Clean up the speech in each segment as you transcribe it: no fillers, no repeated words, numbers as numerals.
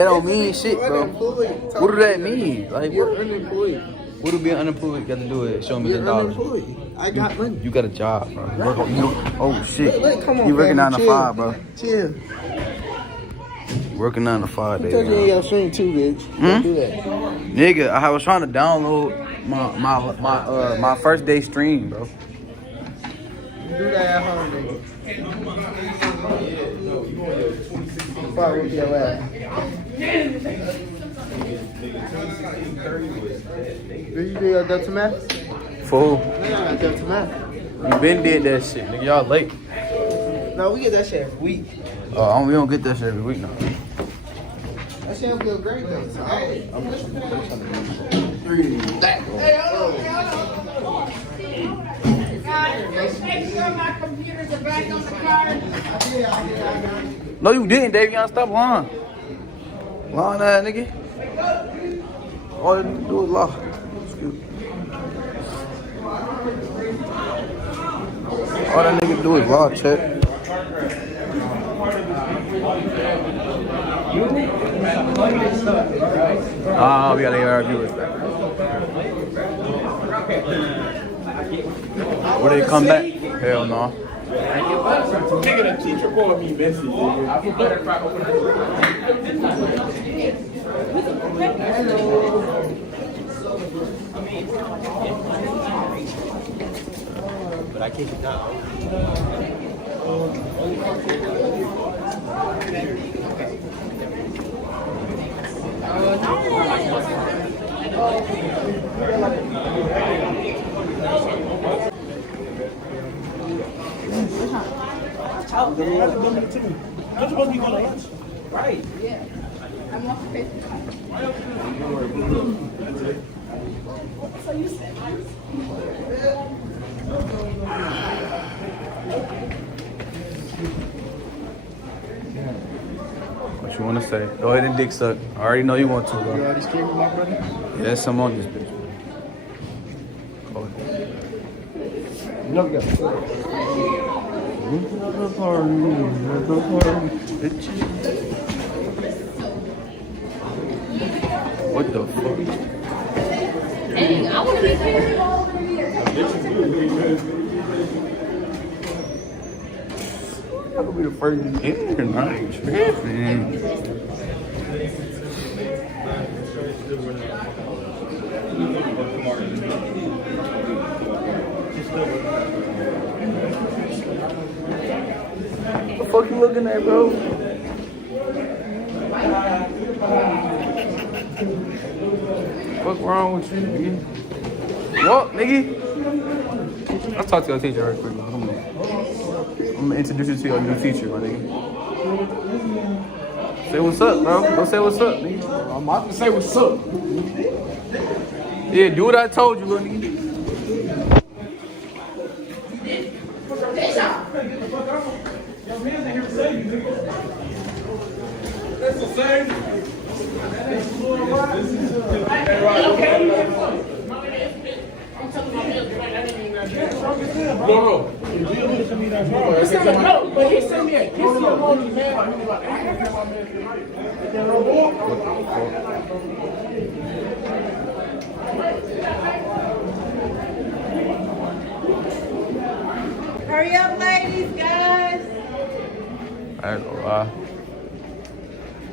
That don't mean shit, bro. What do that mean? Like, you're unemployed. What do being unemployed got to do with showing me $10? I got money. You got a job, bro. Oh shit. Look, come on, you working 9 family, to 5, bro. Chill. Working 9 to 5 days. You in your stream too, bitch. Don't do that. Nigga, I was trying to download my first day stream, bro. You do that at home, nigga. Before I whip your ass. Do you do your Delta Max? Fool. I got Delta Max. You been did that shit, nigga. Y'all late. No, we get that shit every week. Oh, we don't get that shit every week now. That shit feel great though. So hey, I'm just trying to Make sure my computers are back on the card. No, you didn't, Davion. Stop lying. Lying that nigga. All you need to do is lie. All that nigga do is lie, check. Ah, we gotta get our viewers back. Would they come back? Hell no. Nigga, the teacher called me messy. But I can't get down. You're supposed to be going to lunch. Right. Yeah. I'm off the paper. So you said What you wanna say? Go ahead and dick suck. I already know you want to, bro. You already streaming, my brother? Yeah, there's some on this bitch. Go ahead. No, we got What the fuck? Dang, I want to be here. I'm gonna be the first in here tonight. Tripping. What the fuck you looking at, bro? What's wrong with you, nigga? What, nigga? I'll talk to your teacher right quick, bro. Come on. I'm gonna introduce you to your new teacher, my nigga. Say what's up, bro. Go say what's up, nigga. I'm about to say what's up. Yeah, do what I told you, little nigga. That's the same. No. But he sent me a kiss on the man. Hurry up, ladies, guys. I ain't gonna lie.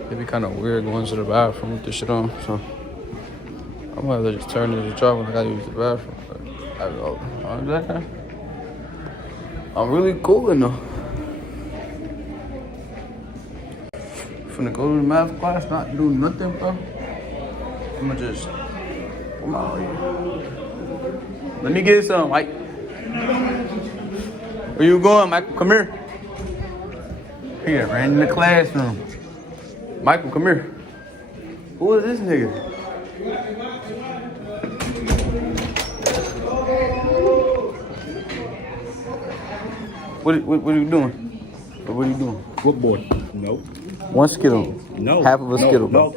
It'd be kind of weird going to the bathroom with this shit on, so I'm gonna have to just turn to the job when I gotta use the bathroom. But I don't know. I'm really cooling though. Finna go to the math class, not do nothing, bro. I'm gonna just come out here. Let me get some, Mike. Where you going, Michael? Come here. Here, ran in the classroom. Michael, come here. Who is this nigga? What are you doing? What are you doing? What board? No. One Skittle. No. Half of a Skittle. No.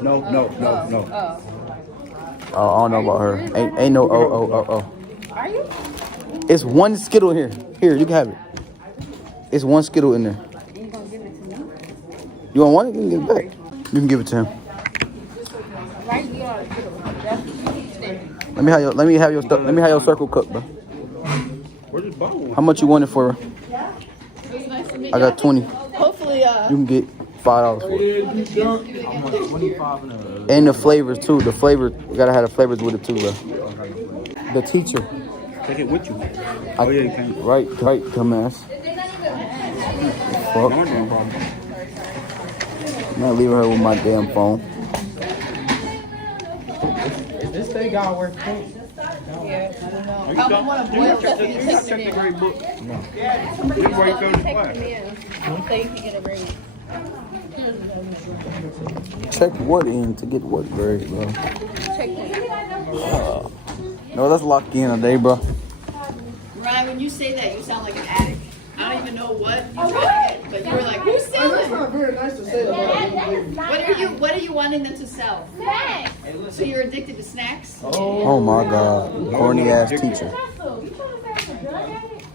Oh, I don't know about her. Ain't no oh. Are you? It's one Skittle here. Here, you can have it. It's one Skittle in there. You gonna give it to me? You want one? You can give it back. You can give it to him. Let me have your circle cook, bro. Where's the bone? How much you want it for? I got 20. Hopefully, You can get $5 for it. And the flavors too. The flavor, you gotta have the flavors with it too, bro. The teacher. Take it with you. Oh yeah, you can. Right, dumbass. Fuck. No problem. I'm not leaving her with my damn phone. This thing got worth points. yeah, I don't know. You Probably don't- want to you boil don't check stuff the- and you take don't the check the name. grade book. Yeah, This is where you go to take class. the name. So you can get a grade. Check what in to get what grade, bro. Check that. No, let's lock in today, bro. Ryan, when you say that, you sound like an addict. I don't even know what you're trying to get, but you were like, who's selling? not very nice to say that. What are you wanting them to sell? So you're addicted to snacks? Oh my God, corny ass teacher.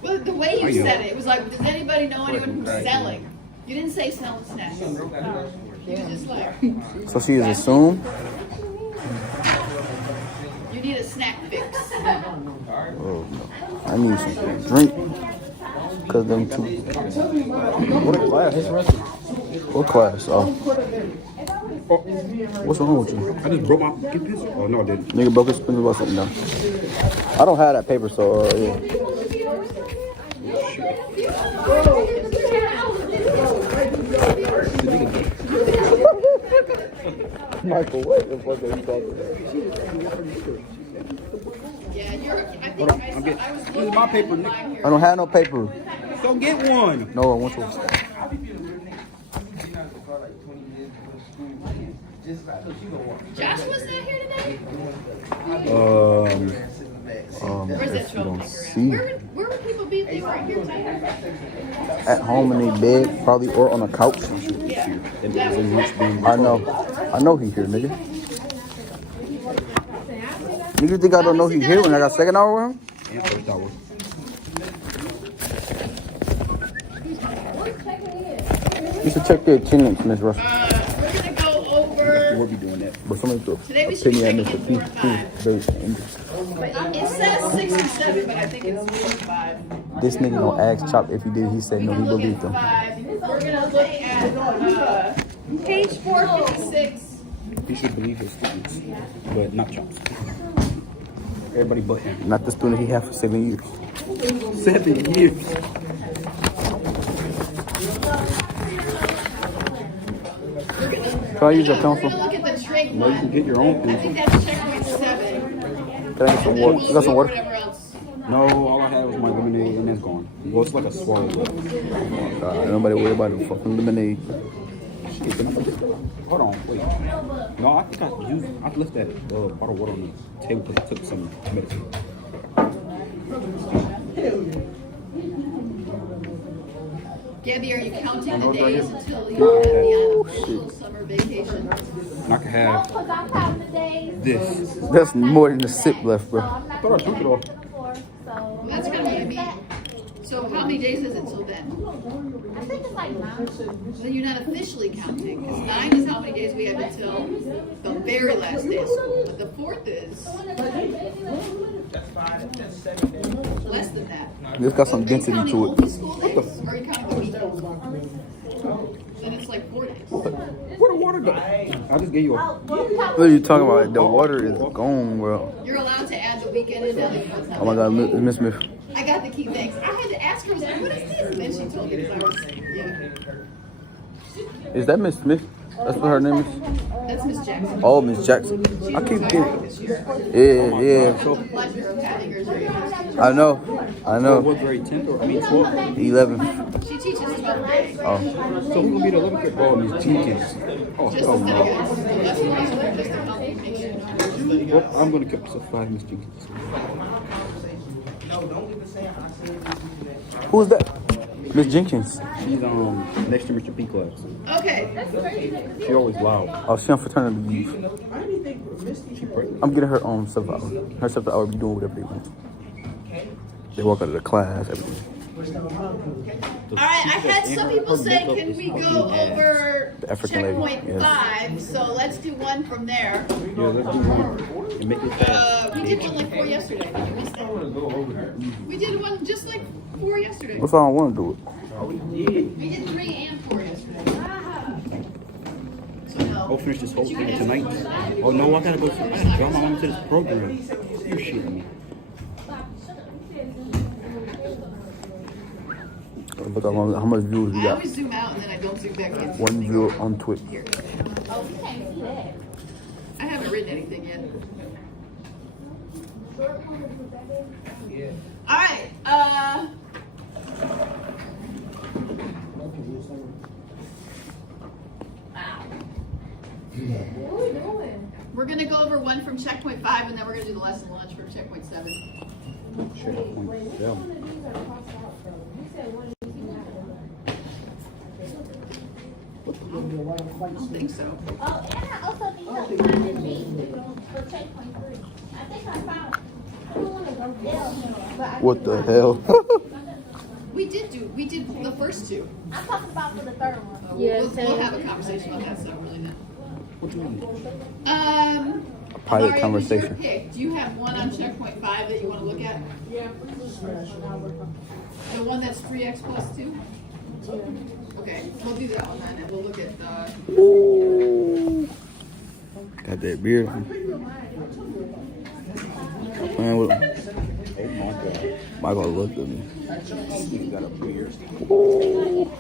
Well, the way you said it, it was like, does anybody know anyone who's selling? You didn't say selling snacks. You were just like, So she is assumed. you need a snack fix. Oh, I need some drink. Cause them two. What class? What class? Oh. What's wrong with you? I just broke my pencil. Oh no, I didn't. Nigga broke his pencil about something down. I don't have that paper, so yeah. Michael, what the fuck are you talking Yeah, I think I was This is my paper, Nick. mine here. I don't have no paper. So get one. No, I want to. Joshua's not here today? Where's that If you don't troublemaker see, at? Where would people be if they weren't here today? at home in their bed, probably, or on a couch. Yeah. I know he here, nigga. Nigga think I don't know he here when I got second hour with him? And first hour. You should check the attendance, Miss Russell. We're gonna go over. We'll be doing that. But somebody threw Today we a should be penny at checking Mr. in 4 P. and 5. Very It says 67, but I think it's 4 and 5. This nigga gonna ask Chop if he did. He said no, he Look believed at him. 5. We're gonna look at page 456. He should believe his students, but not Chomps. Everybody but him. Not the student he had for 7 years. 7 years. Can I use your We're pencil? gonna look at the trig No, you can one. get your own I pencil. think that's checkpoint 7. Can I get some water? You got some water? Whatever else. No, all I had was my lemonade and it's gone. Well, it's like a swallow left. Nobody worry about the fucking lemonade. Shit, hold on, wait. No, I think I left that bottle of water on the table because I took some medicine. Gabby, are you counting the days until you have the unofficial summer vacation? And I could have this. That's more than a sip left, bro. I thought I took it off. Well, that's gonna be a meet. So how many days is it till then? I think it's like 9. Well, you're not officially counting, because 9 is how many days we have until the very last day of school. But the 4th is less than that. This got some Are you density counting to only it. school days, or are you counting the weekends? Then it's like 4 days. Where the water go? I just gave you a. What are you talking about? The water is gone, bro. You're allowed to add the weekend in now that you know it's not Oh my God, Miss Smith. I got the key, thanks. I had to ask her, I was like, what is this? And then she told me, because I was, yeah. Is that Miss Smith? That's what her name is? That's Miss Jackson. Oh, Miss Jackson. I keep getting. Yeah. Pleasure of having her as your English teacher. I know. What grade? 10th or 12th? 11. She teaches 12th grade. Oh, So who's gonna be the 11th grade? Oh, Miss Jenkins. Oh, Just hell instead no. of the lesson is just a complication. Well, I'm gonna keep myself 5 Miss Jenkins. who's that? Miss Jenkins. She's next to Mr. P class. Okay. She always loud. Oh, she on fraternity leave. She pregnant. I'm getting her own stuff out. Her stuff hour be doing whatever they want. They walk out of the class, everything. The- All right, I she said had in some her- people her say, makeup can is we fucking go ass. over The African lady, checkpoint yes. 5? So let's do one from there. Yeah, let's do one. And make it fast. We did one like 4 yesterday. Did you miss that? We did one just like 4 yesterday. What's all I want to do it? We did 3 and 4 yesterday. So no. I'll finish this whole thing tonight. Oh no, I gotta draw my mom to this program. You're shitting me. Look at how much views we I got. always zoom out and then I don't zoom back in. 1 view on Twitch. Here. Oh, you can't see that. I haven't written anything yet. All right. What are we doing? We're gonna go over one from checkpoint 5, and then we're gonna do the lesson lunch from checkpoint 7. Yeah. I don't think so. Oh, and I also need to find a link for checkpoint 3. I think I found. I don't want to go there, but I What the hell? We did the first 2. I'm talking about for the third one. We'll have a conversation about that stuff really now. What do you mean? A private Mario, conversation. who's your pick? Do you have one on checkpoint 5 that you want to look at? Yeah. The one that's 3x plus 2? Okay, we'll do that one then, and we'll look at the... Ooh. Got that beard. Man, what? Oh my god. Michael looked at me. You got a beard. Ooh.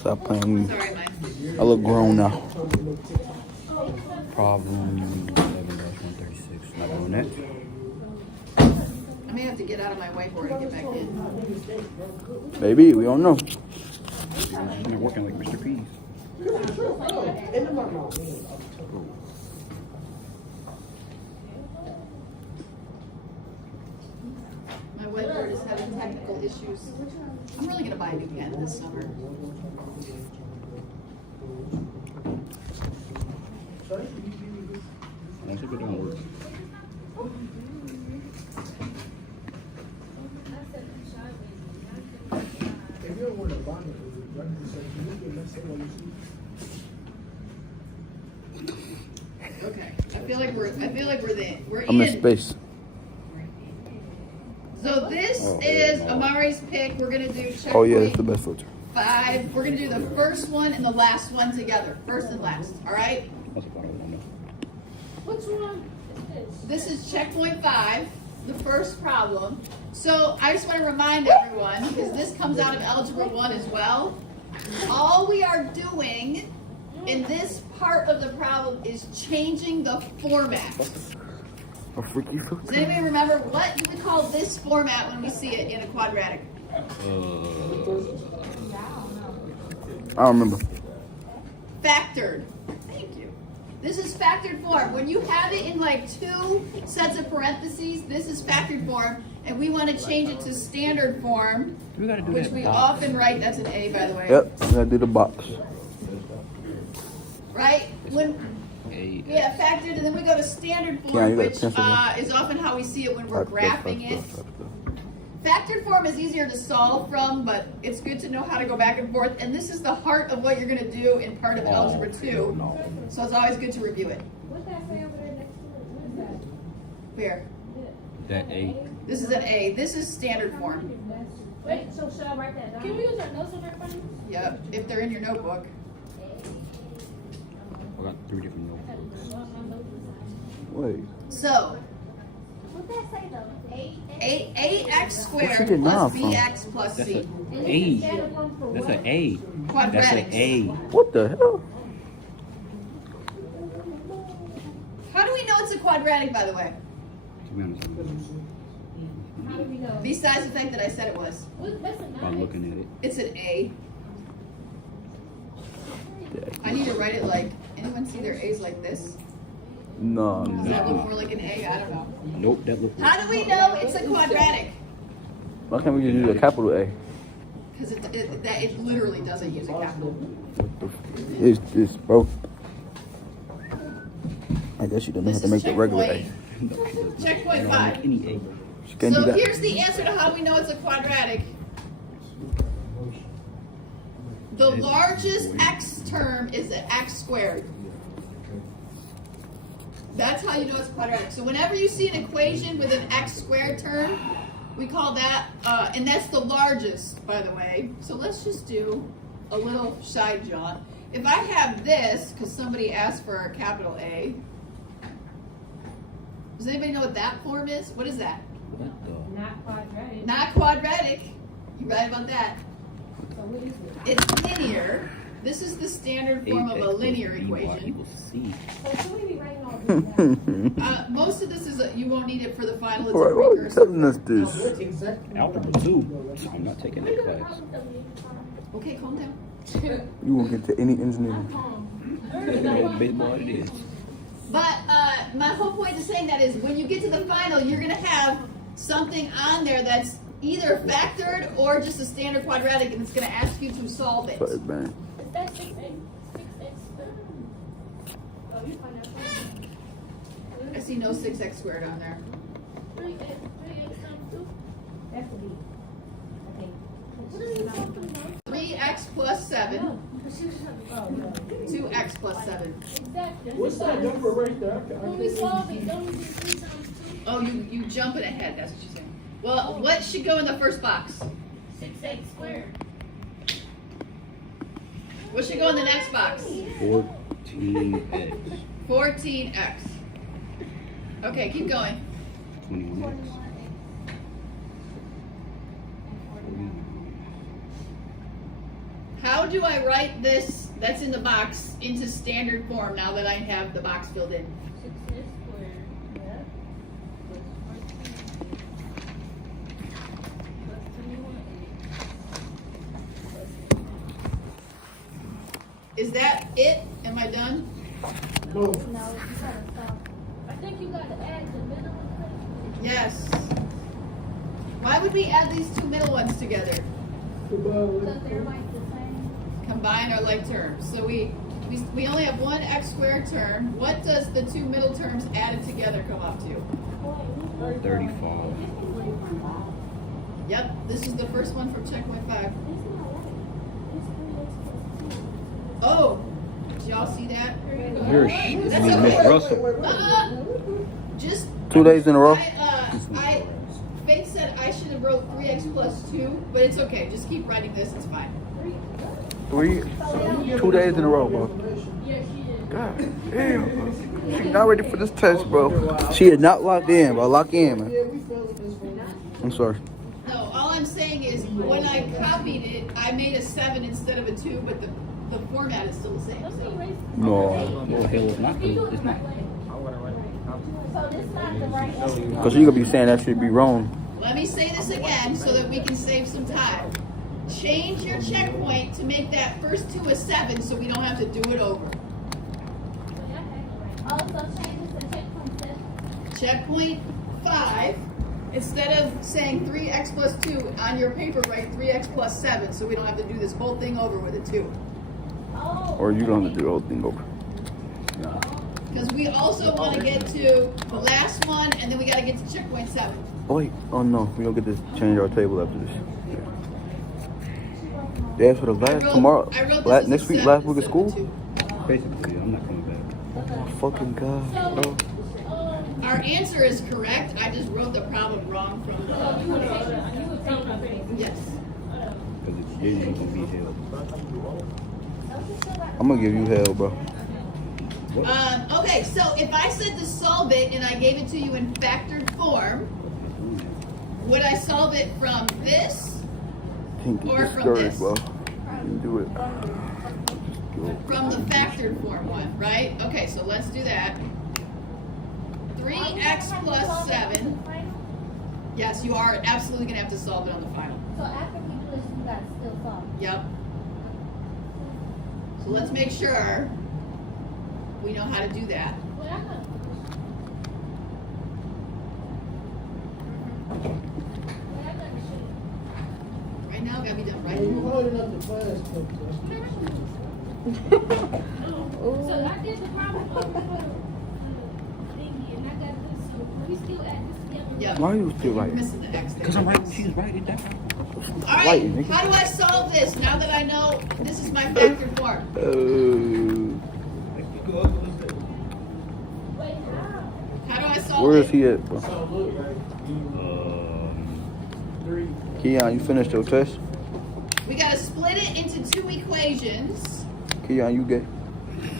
Stop playing with me. Sorry, Mike. I look grown now. Problem 11-136. Not doing that. I may have to get out of my whiteboard and get back in. Maybe, we don't know. She's not working like Mr. P's. My whiteboard is having technical issues. I'm really gonna buy a new pen this summer. Once it don't work. Okay, I feel like we're there. I'm in space. So this is Amari's pick. We're gonna do checkpoint Oh yeah, that's the best filter. 5. We're gonna do the first one and the last one together. First and last, all right? That's what I want to know. Which one is this? This is checkpoint 5, the first problem. So I just want to remind everyone, because this comes out of Algebra 1 as well, all we are doing in this part of the problem is changing the format. A freaky Does filter. anybody remember what do we call this format when we see it in a quadratic? I don't remember. Factored. Thank you. This is factored form. When you have it in like 2 sets of parentheses, this is factored form, and we want to change it to standard form, We gotta do which that we box. often write, that's an A by the way, Yep, I gotta do the box. right? When A. yeah, factored, and then we go to standard Yeah, form, you got a which pencil one. is often how we see it when we're graphing it. Type stuff. Factored form is easier to solve from, but it's good to know how to go back and forth. And this is the heart of what you're going to do in part of Algebra 2. So it's always good to review it. What's that say over there next to it? What is that? Here. That A. This is an A. This is standard form. Wait, so should I write that down? Can we use our notes on everybody? Yep, if they're in your notebook. I got 3 different notebooks. Wait. So, What's that say though? 8x squared Where'd you get plus nine from? bx plus That's c. an A. That's an A. That's an Quadratics. A. What the hell? How do we know it's a quadratic, by the way? To be honest, How do we know? Besides the fact that I said it was. That's a by 9. looking at it. It's an A. I need to write it like, anyone see their A's like this? No, Does that look no. more like an A? I don't know. Nope, that looked How do we know it's a quadratic? Why can't we just use a capital A? Because it literally doesn't use a capital. What the f- is this, bro? I guess you don't know how This to make is the regular A. checkpoint. Checkpoint I don't 5. make any A. She can't do So that. here's the answer to how do we know it's a quadratic. The largest x term is the x squared. That's how you know it's quadratic. So whenever you see an equation with an x squared term, we call that, and that's the largest, by the way. So let's just do a little side jaunt. If I have this, because somebody asked for a capital A, does anybody know what that form is? What is that? What the? Not quadratic. Not quadratic. You're right about that. So what is it? It's linear. This is the standard form of a linear equation. C. So should we be writing all this down? Most of this is, you won't need it for the final. It's a Why are you precursor. telling us this? Algebra 2. I'm not taking that class. Okay, calm down. You won't get to any engineering. Baseball it is. But my whole point of saying that is when you get to the final, you're going to have something on there that's either factored or just a standard quadratic, and it's going to ask you to solve it. Sorry, man. Is that 6x? 6x? Oh, you find out. I see no 6x squared on there. 3x times 2? That's the B. I think. What are you talking about? 3x plus 7, Oh, no. 2x plus 7. Exactly. What's that number right there? When we solve it, don't we do 3 times 2? Oh, you jumping ahead, that's what you're saying. Well, what should go in the first box? 6x squared. What should go in the next box? 14x. 14x. Okay, keep going. 21x. How do I write this that's in the box into standard form now that I have the box filled in? 6x squared. Yeah. Plus 14. Plus 21. Is that it? Am I done? No, you gotta stop. I think you gotta add the middle one. Yes. Why would we add these two middle ones together? Because they're like the same. Combine our like terms. So we only have one x squared term. What does the two middle terms added together come up to? 35. Yep, this is the first one from checkpoint 5. Oh, did y'all see that? You're That's Miss okay. Russell. Just 2 days in a row. Faith said I should have wrote 3x plus 2, but it's okay. Just keep writing this. It's fine. 2 days in a row, bro. God damn, bro. She's not ready for this test, bro. She is not locked in, bro. Lock in, man. I'm sorry. No, all I'm saying is when I copied it, I made a 7 instead of a 2, but the format is still the same. So. No. Oh, hell, it's not. It's not. So this not the right one. Because you're going to be saying that should be wrong. Let me say this again so that we can save some time. Change your checkpoint to make that first 2 a 7 so we don't have to do it over. Also change this to checkpoint 7. Checkpoint 5, instead of saying 3x plus 2 on your paper, write 3x plus 7 so we don't have to do this whole thing over with a 2. Oh. Or you don't have to do the whole thing over. Because we also want to get to the last one and then we got to get to checkpoint 7. Oh, wait. Oh, no. We don't get to change our table after this. Yeah, for the last tomorrow. I wrote this as a Next week, 7 last week of instead school? of 2. Basically, I'm not coming back. Oh, my fucking God, bro. Our answer is correct. I just wrote the problem wrong from the... Yes. Because it's usually going to be hell. I'm going to give you hell, bro. Okay, so if I said to solve it and I gave it to you in factored form, would I solve it from this Can't get or from discouraged, this? bro. You can do it. From the factored form one, right? Okay, so let's do that. 3x plus 7. Yes, you are absolutely going to have to solve it on the final. So after we do this, you gotta still solve. Yep. So let's make sure we know how to do that. Well, I got Right now, gotta be done right You now. holding up the class, So I did the problem thingy, and I got this. So we still add this together. Yep. Why you still You're right? missing the X there. Because I'm right. She's writing down. All right, Right, nigga. how do I solve this now that I know this is my factored form? How do I solve Where it? is he at, bro? Keon, you finished your test? We got to split it into two equations. Keon, you get?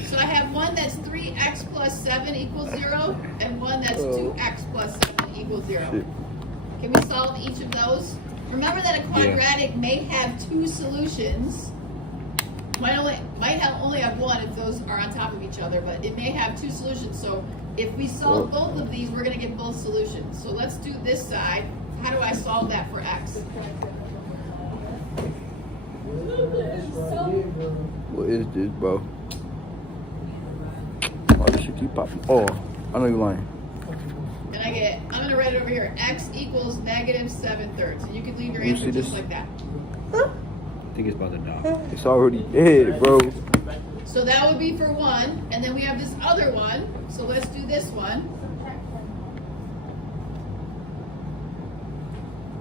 So I have one that's 3x plus 7 equals 0, and one that's 2x plus 7 equals 0. Shit. Can we solve each of those? Remember that a quadratic may have two solutions. Might only have one if those are on top of each other, but it may have two solutions. So if we solve both of these, we're going to get both solutions. So let's do this side. How do I solve that for x? What is this, bro? Why this shit keep popping? Oh, I know you're lying. And I'm going to write it over here. X equals negative 7/3. And you can leave your You answer see just this? like that. I think it's about to die. It's already dead, bro. So that would be for one. And then we have this other one. So let's do this one.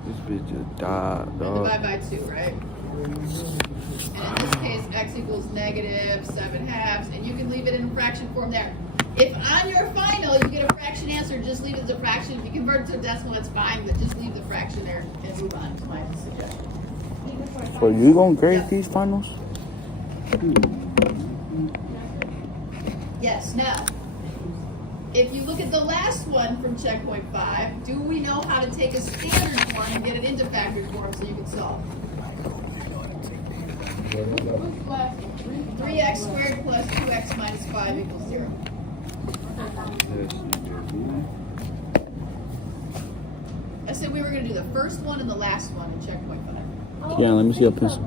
This bitch just died, And dog. divide by 2, right? And in this case, x equals negative 7/2. And you can leave it in fraction form there. If on your final you get a fraction answer, just leave it as a fraction. If you convert it to a decimal, that's fine, but just leave the fraction there and move on. Is my suggestion. So you gonna grade these finals? Yes. Now, if you look at the last one from checkpoint 5, do we know how to take a standard form and get it into factored form so you can solve? 3x squared plus 2x minus 5 equals 0. I said we were going to do the first one and the last one in checkpoint 5. Keon, let me see your pencil.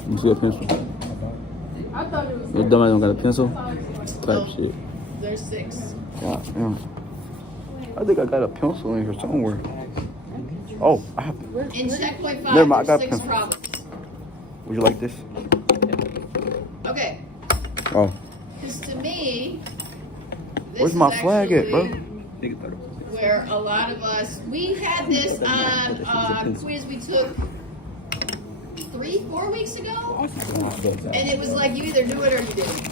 Let me see your pencil. This dumbass don't got a pencil? Type shit. There's 6. God damn. I think I got a pencil in here somewhere. Oh, I have. In checkpoint 5, Never mind, I there's got 6 pencil. problems. Would you like this? Okay. Oh. Because to me, this Where's my is flag at, bro? actually where a lot of us, we had this on a quiz we took 3-4 weeks ago, and it was like you either do it or you didn't.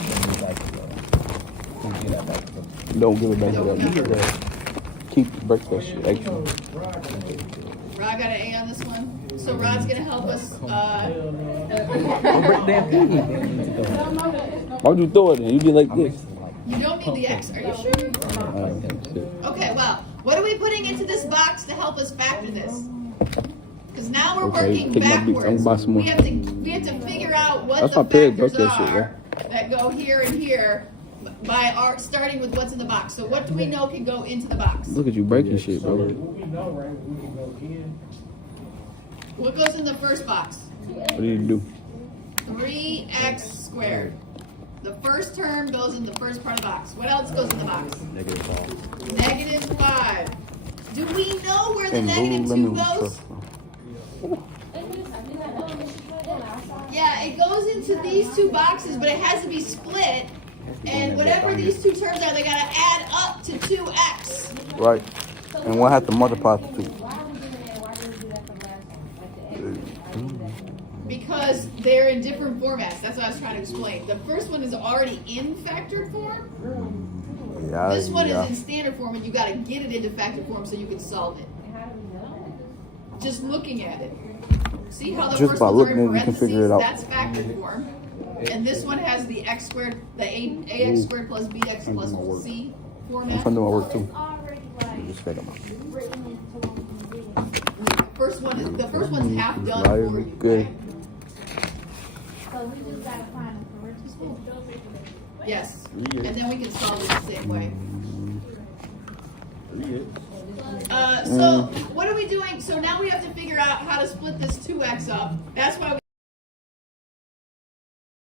Don't give it back to Don't that. remember. Keep break that shit. Actually. Rod got an A on this one, so Rod's gonna help us. Why would you throw it in? You did like this. You don't need the X, are you sure? Okay, well, what are we putting into this box to help us factor this? Because now we're Okay, working take my big- backwards. I'm gonna buy some more. We have to figure out what That's the my period factors birthday shit, are that go here and here by starting with what's in the box. So what do we know can go into the box? Look at you breaking shit, bro. We know, right? We can go in. What goes in the first box? What do you do? 3x squared. The first term goes in the first part of the box. What else goes in the box? Negative 5. Do we know where the And negative 2 Lululemon goes? stuff. Yeah, it goes into these two boxes, but it has to be split. And whatever these two terms are, they gotta add up to 2x. Right. And we'll have to multiply the 2. Because they're in different formats. That's what I was trying to explain. The first one is already in factored form. Yeah, This one yeah. is in standard form, and you gotta get it into factored form so you can solve it. Just looking at it. See how the Just first by ones are looking in at it, you can figure parentheses? it out. That's factored form. And this one has the x squared, the ax squared plus bx plus c I'm format. trying to do my work too. Already like Just figure them out. written into one. The first one's half done Right, for you. good. right? So we just gotta find the correct school. Yes. And then we can solve it the same way. So what are we doing? So now we have to figure out how to split this 2x up. That's why we